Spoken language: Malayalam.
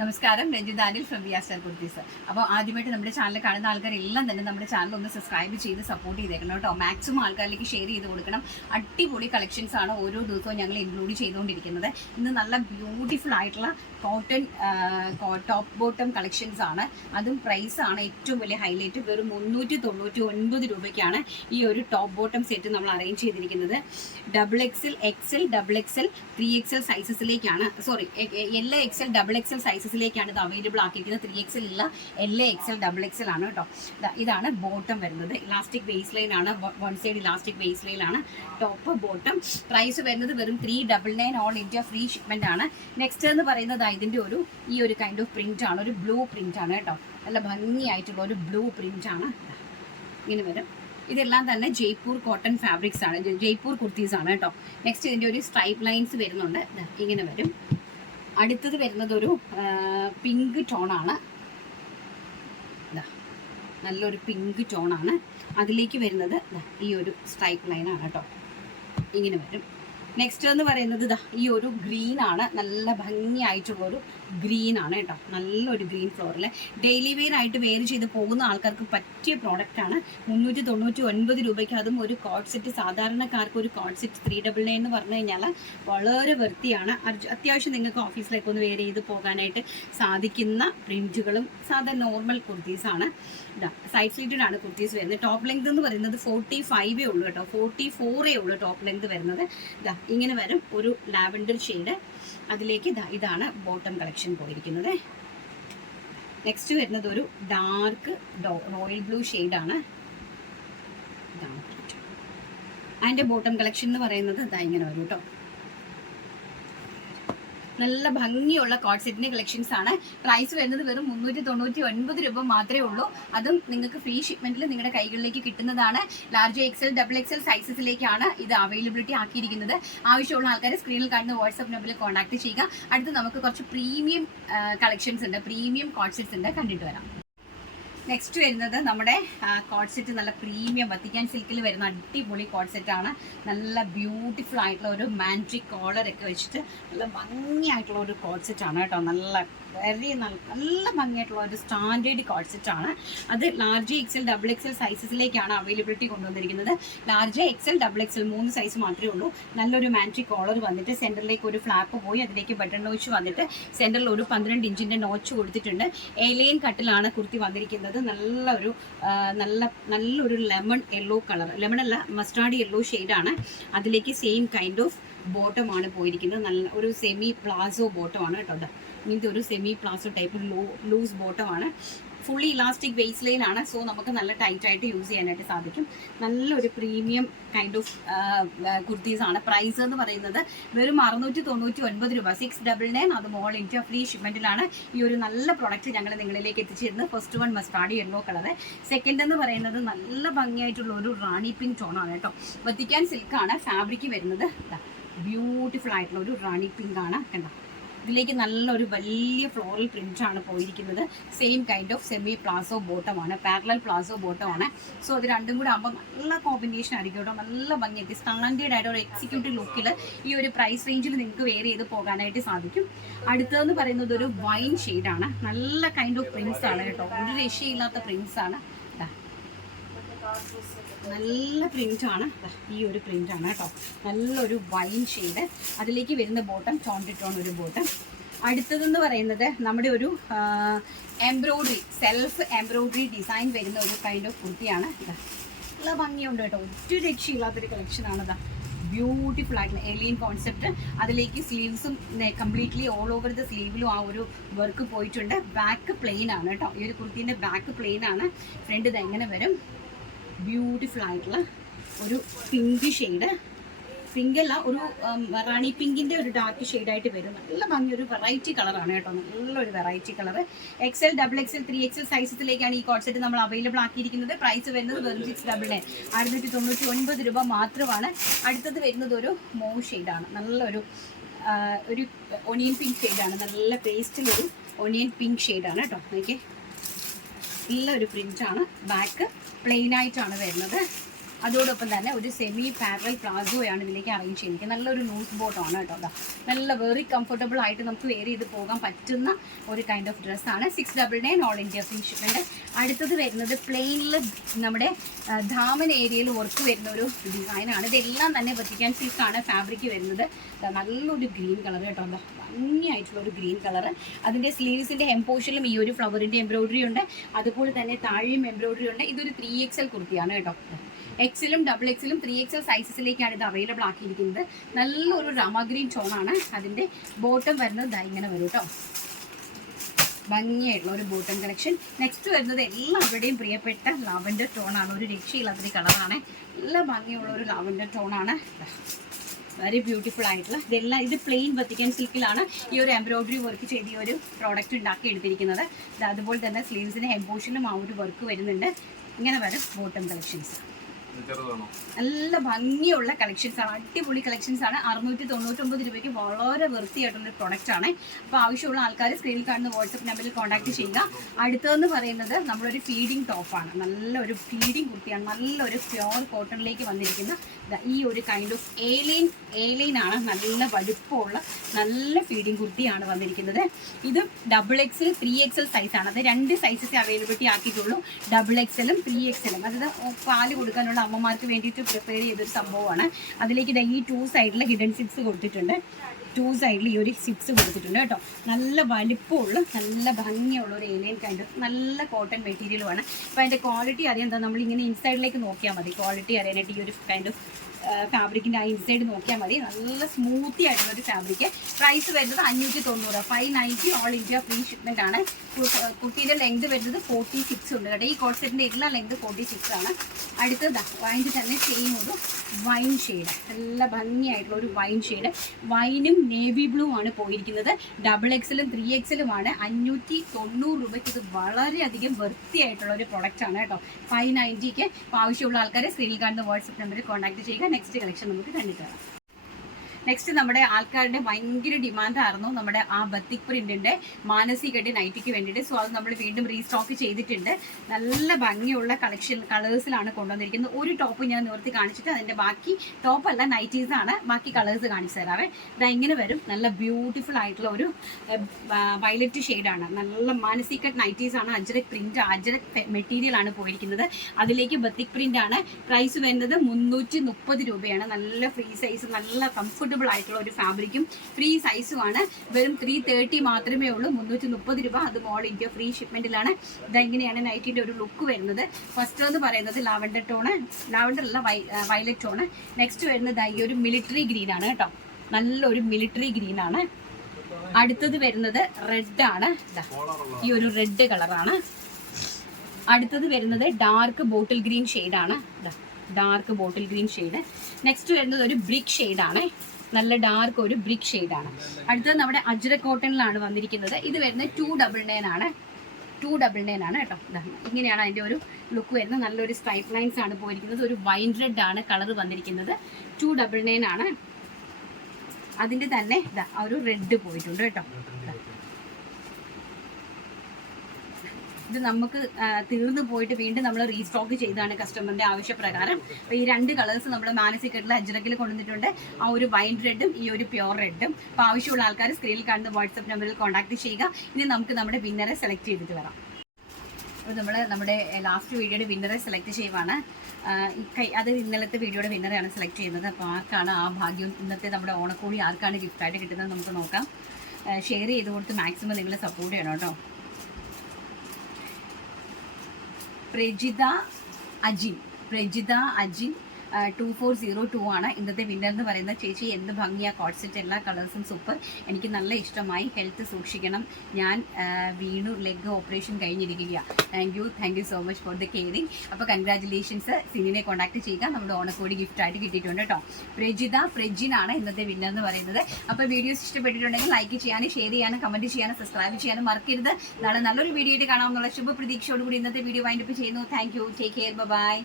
നമസ്കാരം, Ranjith Anil from V R Star Kurtis. അപ്പോൾ ആദ്യമായിട്ട് നമ്മുടെ ചാനൽ കാണുന്ന ആൾക്കാരെല്ലാം തന്നെ നമ്മുടെ ചാനൽ ഒന്ന് സബ്സ്ക്രൈബ് ചെയ്ത് സപ്പോർട്ട് ചെയ്തേക്കണം കേട്ടോ. മാക്സിമം ആൾക്കാരിലേക്ക് ഷെയർ ചെയ്ത് കൊടുക്കണം. അടിപൊളി കളക്ഷൻസ് ആണ് ഓരോ ദിവസവും ഞങ്ങൾ ഇൻക്ലൂഡ് ചെയ്തുകൊണ്ടിരിക്കുന്നത്. ഇന്ന് നല്ല ബ്യൂട്ടിഫുൾ ആയിട്ടുള്ള കോട്ടൺ ടോപ്പ് ബോട്ടം കളക്ഷൻസ് ആണ്. അതും പ്രൈസാണ് ഏറ്റവും വലിയ ഹൈലൈറ്റ്. വെറും 399 രൂപയ്ക്കാണ് ഈ ഒരു ടോപ്പ് ബോട്ടം സെറ്റ് നമ്മൾ അറേഞ്ച് ചെയ്തിരിക്കുന്നത്. XXL, XL, XXL, 3XL സൈസസിലേക്കാണ്, സോറി LXL, XXL സൈസസിലേക്കാണ് ഇത് അവൈലബിൾ ആക്കിയിരിക്കുന്നത്. 3XL ഇല്ല, LXL, XXL ആണ് കേട്ടോ. ഇതാണ് ബോട്ടം വരുന്നത്. ഇലാസ്റ്റിക് ബേസ് ലൈൻ ആണ്, one side elastic base line ആണ് ടോപ്പ് ബോട്ടം. പ്രൈസ് വരുന്നത് വെറും 399 ഓൾ ഇന്ത്യ ഫ്രീ ഷിപ്മെന്റ് ആണ്. നെക്സ്റ്റ് എന്ന് പറയുന്നത് ഇതിൻ്റെ ഈ ഒരു കൈൻഡ് ഓഫ് പ്രിന്റ് ആണ്, ഒരു ബ്ലൂ പ്രിന്റ് ആണ് കേട്ടോ. നല്ല ഭംഗിയായിട്ടുള്ള ഒരു ബ്ലൂ പ്രിന്റ് ആണ്. ഇങ്ങനെ വരും. ഇതെല്ലാം തന്നെ ജയ്പൂർ കോട്ടൺ ഫാബ്രിക്സ് ആണ്, ജയ്പൂർ കുർത്തീസ് ആണ് കേട്ടോ. നെക്സ്റ്റ് ഇതിൻ്റെ ഒരു സ്ട്രൈപ്പ് ലൈൻസ് വരുന്നുണ്ട്, ഇങ്ങനെ വരും. അടുത്തത് വരുന്നത് ഒരു പിങ്ക് ടോണാണ്, നല്ലൊരു പിങ്ക് ടോണാണ്. അതിലേക്ക് വരുന്നത് ഈ ഒരു സ്ട്രൈപ്പ് ലൈനാണ് കേട്ടോ, ഇങ്ങനെ വരും. നെക്സ്റ്റ് എന്ന് പറയുന്നത് ഈ ഒരു ഗ്രീൻ ആണ്, നല്ല ഭംഗിയായിട്ടുള്ളൊരു ഗ്രീൻ ആണ് കേട്ടോ. നല്ലൊരു ഗ്രീൻ ഫ്ലോറിൽ ഡെയിലി വെയർ ആയിട്ട് വെയർ ചെയ്ത് പോകുന്ന ആൾക്കാർക്ക് പറ്റിയ പ്രോഡക്റ്റാണ്. 399 രൂപയ്ക്ക്, അതും ഒരു കോഡ് സെറ്റ്. സാധാരണക്കാർക്ക് ഒരു കോഡ് സെറ്റ് 399 എന്ന് പറഞ്ഞു കഴിഞ്ഞാൽ വളരെ വൃത്തിയാണ്. അത്യാവശ്യം നിങ്ങൾക്ക് ഓഫീസിലേക്ക് ഒന്ന് വെയർ ചെയ്ത് പോകാനായിട്ട് സാധിക്കുന്ന പ്രിൻറ്റുകളും സാധാരണ നോർമൽ കുർത്തീസാണ്. സൈഡ് സ്ലീറ്റഡ് ആണ് കുർത്തീസ് വരുന്നത്. ടോപ്പ് ലെങ്ത് എന്ന് പറയുന്നത് 45 ഉള്ളൂ കേട്ടോ, 44 ഉള്ളൂ ടോപ്പ് ലെങ്ത് വരുന്നത്. ഇങ്ങനെ വരും, ഒരു ലാവൻഡർ ഷെയ്ഡ്. അതിലേക്ക് ഇതാണ് ബോട്ടം കളക്ഷൻ പോയിരിക്കുന്നത്. നെക്സ്റ്റ് വരുന്നത് ഒരു ഡാർക്ക് റോയൽ ബ്ലൂ ഷെയ്ഡാണ്. അതിൻ്റെ ബോട്ടം കളക്ഷൻ എന്ന് പറയുന്നത് ഇങ്ങനെ വരും കേട്ടോ. നല്ല ഭംഗിയുള്ള കോഡ് സെറ്റിൻ്റെ കളക്ഷൻസ് ആണ്. പ്രൈസ് വരുന്നത് വെറും 399 രൂപ മാത്രമേ ഉള്ളൂ. അതും നിങ്ങൾക്ക് ഫ്രീ ഷിപ്മെന്റിൽ നിങ്ങളുടെ കൈകളിലേക്ക് കിട്ടുന്നതാണ്. ലാർജ് XL, XXL സൈസസിലേക്കാണ് ഇത് അവൈലബിലിറ്റി ആക്കിയിരിക്കുന്നത്. ആവശ്യമുള്ള ആൾക്കാർ സ്ക്രീനിൽ കാണുന്ന വാട്സ്ആപ്പ് നമ്പറിൽ കോൺടാക്ട് ചെയ്യുക. അടുത്ത് നമുക്ക് കുറച്ച് പ്രീമിയം കളക്ഷൻസ് ഉണ്ട്, പ്രീമിയം കോഡ് സെറ്റ്സ് ഉണ്ട്, കണ്ടിട്ട് വരാം. നെക്സ്റ്റ് വരുന്നത് നമ്മുടെ കോഡ് സെറ്റ്, നല്ല പ്രീമിയം വത്തിക്കാൻ സിൽക്കിൽ വരുന്ന അടിപൊളി കോഡ് സെറ്റാണ്. നല്ല ബ്യൂട്ടിഫുൾ ആയിട്ടുള്ള ഒരു മാൻട്രിക് കോളറൊക്കെ വെച്ചിട്ട് നല്ല ഭംഗിയായിട്ടുള്ള ഒരു കോഡ് സെറ്റാണ് കേട്ടോ. നല്ല ഭംഗിയായിട്ടുള്ള ഒരു സ്റ്റാൻഡേർഡ് കോഡ് സെറ്റാണ്. അത് ലാർജ് XL, XXL സൈസസിലേക്കാണ് അവൈലബിലിറ്റി കൊണ്ടുവന്നിരിക്കുന്നത്. ലാർജ് XL, XXL 3 സൈസ് മാത്രമേ ഉള്ളൂ. നല്ലൊരു മാൻട്രിക് കോളർ വന്നിട്ട് സെൻറ്ററിലേക്ക് ഒരു ഫ്ലാപ്പ് പോയി അതിലേക്ക് ബട്ടൺ നോച്ച് വന്നിട്ട് സെൻറ്ററിൽ ഒരു 12 ഇഞ്ചിൻ്റെ നോച്ച് കൊടുത്തിട്ടുണ്ട്. ഏലിയൻ കട്ടിലാണ് കുർത്തി വന്നിരിക്കുന്നത്. നല്ലൊരു ലെമൺ യെല്ലോ കളർ, ലെമൺ അല്ല മസ്റ്റാർഡ് യെല്ലോ ഷെയ്ഡാണ്. അതിലേക്ക് സെയിം കൈൻഡ് ഓഫ് ബോട്ടമാണ് പോയിരിക്കുന്നത്. നല്ല ഒരു സെമി പ്ലാസോ ബോട്ടമാണ് കേട്ടോ. ഇങ്ങനത്തെ ഒരു സെമി പ്ലാസോ ടൈപ്പ് ലൂസ് ബോട്ടമാണ്. ഫുള്ളി ഇലാസ്റ്റിക് ബേസ് ലൈൻ ആണ്. സോ നമുക്ക് നല്ല ടൈറ്റായിട്ട് യൂസ് ചെയ്യാനായിട്ട് സാധിക്കും. നല്ലൊരു പ്രീമിയം കൈൻഡ് ഓഫ് കുർത്തീസ് ആണ്. പ്രൈസ് എന്ന് പറയുന്നത് വെറും 699 രൂപ, 699. അത് ഓൾ ഇന്ത്യ ഫ്രീ ഷിപ്മെന്റിലാണ് ഈ ഒരു നല്ല പ്രോഡക്റ്റ് ഞങ്ങൾ നിങ്ങളിലേക്ക് എത്തിച്ചിരുന്നത്. First one mustard yellow colour. Second എന്ന് പറയുന്നത് നല്ല ഭംഗിയായിട്ടുള്ള ഒരു റാണി പിങ്ക് ടോണാണ് കേട്ടോ. വത്തിക്കാൻ സിൽക്കാണ് ഫാബ്രിക് വരുന്നത്. ബ്യൂട്ടിഫുൾ ആയിട്ടുള്ള ഒരു റാണി പിങ്ക് ആണ് കണ്ടോ. ഇതിലേക്ക് നല്ലൊരു വലിയ ഫ്ലോറൽ പ്രിന്റ് ആണ് പോയിരിക്കുന്നത്. Same kind of semi palazzo ബോട്ടമാണ്, പാരലൽ പ്ലാസോ ബോട്ടമാണ്. സോ ഇത് രണ്ടും കൂടെ ആകുമ്പോൾ നല്ല കോമ്പിനേഷൻ ആയിരിക്കും കേട്ടോ. നല്ല ഭംഗിയായിട്ട് സ്റ്റാൻഡേർഡ് ആയിട്ട് ഒരു എക്സിക്യൂട്ടീവ് ലുക്കിൽ ഈ ഒരു പ്രൈസ് റേഞ്ചിൽ നിങ്ങൾക്ക് വെയർ ചെയ്ത് പോകാനായിട്ട് സാധിക്കും. അടുത്തതെന്ന് പറയുന്നത് ഒരു വൈൻ ഷെയ്ഡാണ്. നല്ല കൈൻഡ് ഓഫ് പ്രിന്റ്സ് ആണ് കേട്ടോ, ഒരു രക്ഷയില്ലാത്ത പ്രിന്റ്സ് ആണ്. നല്ല പ്രിൻ്റാണ്, ഈ ഒരു പ്രിൻ്റാണ് കേട്ടോ. നല്ലൊരു വൈൻ ഷെയ്ഡ്. അതിലേക്ക് വരുന്ന ബോട്ടം ടോൺ ഒരു ബോട്ടം. അടുത്തതെന്ന് പറയുന്നത് നമ്മുടെ ഒരു എംബ്രോയ്ഡറി, സെൽഫ് എംബ്രോയ്ഡറി ഡിസൈൻ വരുന്ന ഒരു കൈൻഡ് ഓഫ് കുർത്തിയാണ്. നല്ല ഭംഗിയുണ്ട് കേട്ടോ, ഒരു രക്ഷയില്ലാത്തൊരു കളക്ഷനാണ്. ബ്യൂട്ടിഫുൾ ആയിട്ടുള്ള ഏലിയൻ കോൺസെപ്റ്റ്. അതിലേക്ക് സ്ലീവ്സും കംപ്ലീറ്റ്ലി ഓൾ ഓവർ ദ സ്ലീവിലും ആ ഒരു വർക്ക് പോയിട്ടുണ്ട്. ബാക്ക് പ്ലെയിൻ ആണ് കേട്ടോ. ഈ ഒരു കുർത്തീൻ്റെ ബാക്ക് പ്ലെയിൻ ആണ്. ഫ്രണ്ട് ഇത് എങ്ങനെ വരും, ബ്യൂട്ടിഫുൾ ആയിട്ടുള്ള ഒരു പിങ്ക് ഷെയ്ഡ്. പിങ്ക് അല്ല, ഒരു റാണി പിങ്കിൻ്റെ ഒരു ഡാർക്ക് ഷെയ്ഡായിട്ട് വരും. നല്ല ഭംഗി, ഒരു വെറൈറ്റി കളറാണ് കേട്ടോ, നല്ലൊരു variety colour. XL, XXL, 3XL സൈസസിലേക്കാണ് ഈ കോഡ് സെറ്റ് നമ്മൾ അവൈലബിൾ ആക്കിയിരിക്കുന്നത്. പ്രൈസ് വരുന്നത് വെറും 699, 699 രൂപ മാത്രമാണ്. അടുത്തത് വരുന്നത് ഒരു മോവ് ഷെയ്ഡാണ്. നല്ലൊരു ഒനിയൻ പിങ്ക് ഷെയ്ഡാണ്. നല്ല പേസ്റ്റിലൊരു ഒനിയൻ പിങ്ക് ഷെയ്ഡാണ് കേട്ടോ. നോക്കിയേ, നല്ലൊരു പ്രിൻ്റാണ്. ബാക്ക് പ്ലെയിൻ ആയിട്ടാണ് വരുന്നത്. അതോടൊപ്പം തന്നെ ഒരു സെമി പാരലൽ പ്ലാസോയാണ് ഇതിലേക്ക് അറേഞ്ച് ചെയ്തിരിക്കുന്നത്. നല്ലൊരു ലൂസ് ബോട്ടമാണ് കേട്ടോ. അതാ നല്ല വെറി കംഫർട്ടബിൾ ആയിട്ട് നമുക്ക് വെയർ ചെയ്ത് പോകാൻ പറ്റുന്ന ഒരു കൈൻഡ് ഓഫ് ഡ്രസ്സാണ്. 699 ഓൾ ഇന്ത്യ ഫ്രീ ഷിപ്മെൻറ്റ്. അടുത്തത് വരുന്നത് പ്ലെയിനിൽ നമ്മുടെ ധാമൻ ഏരിയയിൽ വർക്ക് വരുന്ന ഒരു ഡിസൈനാണ്. ഇതെല്ലാം തന്നെ വെർട്ടിക്കൻ സിൽക്കാണ് ഫാബ്രിക് വരുന്നത്. നല്ലൊരു ഗ്രീൻ കളർ കേട്ടോ. എന്താ ഭംഗിയായിട്ടുള്ള ഒരു ഗ്രീൻ കളർ. അതിൻ്റെ സ്ലീവ്സിൻ്റെ എംപോഷനിലും ഈ ഒരു ഫ്ലവറിൻ്റെ എംബ്രോയിഡറി ഉണ്ട്. അതുപോലെ തന്നെ താഴെയും എംബ്രോയിഡറി ഉണ്ട്. ഇതൊരു 3XL കുർത്തിയാണ് കേട്ടോ. എക്സലും ഡബിൾ എക്സലും 3XL സൈസസിലേക്കാണ് ഇത് അവൈലബിൾ ആക്കിയിരിക്കുന്നത്. നല്ലൊരു രാമ ഗ്രീൻ ടോണാണ്. അതിൻ്റെ ബോട്ടം വരുന്നത് ഇങ്ങനെ വരും കേട്ടോ. ഭംഗിയായിട്ടുള്ള ഒരു ബോട്ടം കളക്ഷൻ. നെക്സ്റ്റ് വരുന്നത് എല്ലാവരുടെയും പ്രിയപ്പെട്ട ലാവൻഡർ ടോണാണ്. ഒരു രക്ഷയില്ലാത്തൊരു കളറാണ്. നല്ല ഭംഗിയുള്ള ഒരു ലാവൻഡർ ടോണാണ്. വെരി ബ്യൂട്ടിഫുൾ ആയിട്ടുള്ള ഇതെല്ലാം. ഇത് പ്ലെയിൻ വെർട്ടിക്കൻ സിൽക്കിലാണ് ഈ ഒരു എംബ്രോയിഡറി വർക്ക് ചെയ്ത് ഈ ഒരു പ്രോഡക്റ്റ് ഉണ്ടാക്കി എടുത്തിരിക്കുന്നത്. അതുപോലെ തന്നെ സ്ലീവ്സിന് എംബോഷനും ആ ഒരു വർക്ക് വരുന്നുണ്ട്. ഇങ്ങനെ വരും ബോട്ടം കളക്ഷൻസ്. നല്ല ഭംഗിയുള്ള കളക്ഷൻസ് ആണ്. അടിപൊളി കളക്ഷൻസ് ആണ്. 699 രൂപയ്ക്ക് വളരെ വൃത്തിയായിട്ടുള്ളൊരു പ്രൊഡക്റ്റ് ആണ്. അപ്പോൾ ആവശ്യമുള്ള ആൾക്കാർ സ്ക്രീനിൽ കാണുന്ന വാട്സപ്പ് നമ്പറിൽ കോൺടാക്ട് ചെയ്യുക. അടുത്തതെന്ന് പറയുന്നത് നമ്മളൊരു ഫീഡിങ് ടോപ്പാണ്. നല്ലൊരു ഫീഡിങ് കുർത്തിയാണ്. നല്ലൊരു പ്യോർ കോട്ടണിലേക്ക് വന്നിരിക്കുന്ന ഈ ഒരു കൈൻഡ് ഓഫ് ഏലൈൻ ആണ്. നല്ല വലുപ്പമുള്ള നല്ല ഫീഡിങ് കുർത്തിയാണ് വന്നിരിക്കുന്നത്. ഇത് ഡബിൾ എക്സൽ 3XL സൈസാണ്. അത് 2 സൈസസ് അവൈലബിലിറ്റി ആക്കിയിട്ടുള്ളൂ. ഡബിൾ എക്സലും 3XL. അതായത് പാല് കൊടുക്കാനുള്ള അമ്മമാർക്ക് വേണ്ടിയിട്ട് പ്രിപ്പയർ ചെയ്തൊരു സംഭവമാണ്. അതിലേക്ക് ഈ 2 സൈഡിൽ ഹിഡൻ സിപ്സ് കൊടുത്തിട്ടുണ്ട്. 2 സൈഡിൽ ഈ ഒരു സിപ്സ് കൊടുത്തിട്ടുണ്ട് കേട്ടോ. നല്ല വലിപ്പമുള്ള നല്ല ഭംഗിയുള്ള ഒരു ഏലിയൻ കൈൻഡ് ഓഫ് നല്ല കോട്ടൺ മെറ്റീരിയലുമാണ്. അപ്പോൾ അതിൻ്റെ ക്വാളിറ്റി അറിയാൻ എന്താ, നമ്മളിങ്ങനെ ഇൻസൈഡിലേക്ക് നോക്കിയാൽ മതി. ക്വാളിറ്റി അറിയാനായിട്ട് ഈ ഒരു കൈൻഡ് ഓഫ് ഫാബ്രിക്കിൻ്റെ ആ ഇൻസൈഡ് നോക്കിയാൽ മതി. നല്ല സ്മൂത്തി ആയിട്ടുള്ളൊരു ഫാബ്രിക്. പ്രൈസ് വരുന്നത് 590, 590 ഓൾ ഇന്ത്യ ഫ്രീ ഷിപ്മെൻ്റ് ആണ്. കുട്ടിയുടെ ലെങ്ത് വരുന്നത് 46 ഉണ്ട് കേട്ടോ. ഈ കോട്ട് സെറ്റിൻ്റെ എല്ലാ ലെങ്ത് 46 ആണ്. അടുത്തത് അതിൻ്റെ തന്നെ സെയിം ഒരു വൈൻ ഷെയ്ഡ്. നല്ല ഭംഗിയായിട്ടുള്ള ഒരു വൈൻ ഷെയ്ഡ്. വൈനും നേവി ബ്ലൂ ആണ് പോയിരിക്കുന്നത്. ഡബിൾ എക്സലും 3XLുമാണ്. 590 രൂപയ്ക്ക് ഇത് വളരെയധികം വൃത്തിയായിട്ടുള്ള ഒരു പ്രൊഡക്റ്റ് ആണ് കേട്ടോ. 590ക്ക്. ആവശ്യമുള്ള ആൾക്കാരെ സ്ക്രീനിൽ കാണുന്ന വാട്സപ്പ് നമ്പറിൽ കോൺടാക്ട് ചെയ്യുക. നെക്സ്റ്റ് കളക്ഷൻ നമുക്ക് കണ്ടിട്ട് വരാം. നെക്സ്റ്റ് നമ്മുടെ ആൾക്കാരുടെ ഭയങ്കര ഡിമാൻഡായിരുന്നു നമ്മുടെ ആ ബത്തിക് പ്രിന്റിൻ്റെ മാനസികയുടെ നൈറ്റിക്ക് വേണ്ടിയിട്ട്. സോ അത് നമ്മൾ വീണ്ടും റീസ്റ്റോക്ക് ചെയ്തിട്ടുണ്ട്. നല്ല ഭംഗിയുള്ള കളേഴ്സിലാണ് കൊണ്ടുവന്നിരിക്കുന്നത്. ഒരു ടോപ്പ് ഞാൻ നിവർത്തി കാണിച്ചിട്ട് അതിൻ്റെ ബാക്കി ടോപ്പല്ല നൈറ്റീസാണ്, ബാക്കി കളേഴ്സ് കാണിച്ചു തരാറ്. ഇതാ ഇങ്ങനെ വരും. നല്ല ബ്യൂട്ടിഫുൾ ആയിട്ടുള്ള ഒരു വയലറ്റ് ഷെയ്ഡാണ്. നല്ല മാനസിക നൈറ്റീസാണ്. അജ്രക് പ്രിന്റ്, അജ്രക് മെറ്റീരിയലാണ് പോയിരിക്കുന്നത്. അതിലേക്ക് ബത്തിക് പ്രിൻ്റാണ്. പ്രൈസ് വരുന്നത് 330 രൂപയാണ്. നല്ല ഫ്രീ സൈസ്, നല്ല കംഫർട്ടബിൾ ആയിട്ടുള്ള ഒരു ഫാബ്രിക്കും ഫ്രീ സൈസുമാണ്. വെറും 330 മാത്രമേ ഉള്ളൂ. 330 രൂപ. അത് ഓൾ ഇന്ത്യ ഫ്രീ ഷിപ്മെന്റിലാണ്. ഇതെങ്ങനെയാണ് നൈറ്റിന്റെ ഒരു ലുക്ക് വരുന്നത്. ഫസ്റ്റ് എന്ന് പറയുന്നത് ലാവൻഡർ ടോണ്, ലാവൻഡർ അല്ല വയലറ്റ് ടോണ്. നെക്സ്റ്റ് വരുന്നത് ഈ ഒരു മിലിറ്ററി ഗ്രീൻ ആണ് കേട്ടോ. നല്ലൊരു മിലിറ്ററി ഗ്രീൻ ആണ്. അടുത്തത് വരുന്നത് റെഡ് ആണ്. ഈ ഒരു റെഡ് കളറാണ്. അടുത്തത് വരുന്നത് ഡാർക്ക് ബോട്ടിൽ ഗ്രീൻ ഷെയ്ഡാണ്. Dark bottle green shade. Next വരുന്നത് ഒരു ബ്രിക്ക് ഷെയ്ഡാണ്. നല്ല ഡാർക്ക് ഒരു ബ്രിക്ക് ഷെയ്ഡാണ്. അടുത്തത് നമ്മുടെ അജ്രക് കോട്ടണിലാണ് വന്നിരിക്കുന്നത്. ഇത് വരുന്നത് 299 ആണ്. 299 ആണ് കേട്ടോ. ഇങ്ങനെയാണ് അതിൻ്റെ ഒരു ലുക്ക് വരുന്നത്. നല്ലൊരു സ്ട്രൈപ്പ് ലൈൻസ് ആണ് പോയിരിക്കുന്നത്. ഒരു വൈൻ റെഡ് ആണ് കളർ വന്നിരിക്കുന്നത്. 299 ആണ്. അതിൻ്റെ തന്നെ ആ ഒരു റെഡ് പോയിട്ടുണ്ട് കേട്ടോ. ഇത് നമുക്ക് തീർന്നു പോയിട്ട് വീണ്ടും നമ്മൾ റീസ്റ്റോക്ക് ചെയ്താണ് കസ്റ്റമറിൻ്റെ ആവശ്യപ്രകാരം. അപ്പോൾ ഈ 2 കളേഴ്സ് നമ്മൾ മാനസികട്ടിൽ അജ്രക്കിൽ കൊണ്ടുവന്നിട്ടുണ്ട്. ആ ഒരു വൈൻ റെഡും ഈ ഒരു പ്യോർ റെഡും. അപ്പോൾ ആവശ്യമുള്ള ആൾക്കാർ സ്ക്രീനിൽ കാണുന്ന വാട്സപ്പ് നമ്പറിൽ കോൺടാക്ട് ചെയ്യുക. ഇനി നമുക്ക് നമ്മുടെ വിന്നറെ സെലക്ട് ചെയ്തിട്ട് വരാം. അപ്പോൾ നമ്മൾ നമ്മുടെ ലാസ്റ്റ് വീഡിയോയുടെ വിന്നറെ സെലക്ട് ചെയ്യുവാണ്. അത് ഇന്നലത്തെ വീഡിയോയുടെ വിന്നറെയാണ് സെലക്ട് ചെയ്യുന്നത്. അപ്പോൾ ആർക്കാണ് ആ ഭാഗ്യം, ഇന്നത്തെ നമ്മുടെ ഓണക്കോടി ആർക്കാണ് ഗിഫ്റ്റായിട്ട് കിട്ടുന്നത് നമുക്ക് നോക്കാം. ഷെയർ ചെയ്ത് കൊടുത്ത് മാക്സിമം നിങ്ങൾ സപ്പോർട്ട് ചെയ്യണം കേട്ടോ. പ്രജിത അജിൻ 2402 ആണ് ഇന്നത്തെ വിന്നർ എന്ന് പറയുന്നത്. ചേച്ചി എന്ത് ഭംഗിയാ കോട്ട് സെറ്റ്, എല്ലാ കളേഴ്സും സൂപ്പർ, എനിക്ക് നല്ല ഇഷ്ടമായി. ഹെൽത്ത് സൂക്ഷിക്കണം, ഞാൻ വീണു, ലെഗ് ഓപ്പറേഷൻ കഴിഞ്ഞിരിക്കുകയാണ്. Thank you so much for the caring. അപ്പോൾ കൺഗ്രാറ്റുലേഷൻസ്. സിനിനെ കോൺടാക്ട് ചെയ്യുക. നമ്മുടെ ഓണക്കോടി ഗിഫ്റ്റായിട്ട് കിട്ടിയിട്ടുണ്ട് കേട്ടോ. പ്രജിനാണ് ഇന്നത്തെ വിന്നർ എന്ന് പറയുന്നത്. അപ്പോൾ വീഡിയോസ് ഇഷ്ടപ്പെട്ടിട്ടുണ്ടെങ്കിൽ ലൈക്ക് ചെയ്യാനും ഷെയർ ചെയ്യാനും കമൻറ്റ് ചെയ്യാനും സബ്സ്ക്രൈബ് ചെയ്യാനും മറക്കരുത്. നാളെ നല്ലൊരു വീഡിയോ ആയിട്ട് കാണാമെന്നുള്ള ശുഭ പ്രതീക്ഷയോടുകൂടി ഇന്നത്തെ വീഡിയോ വൈൻഡപ്പ് ചെയ്യുന്നു. Thank you. Take care. By.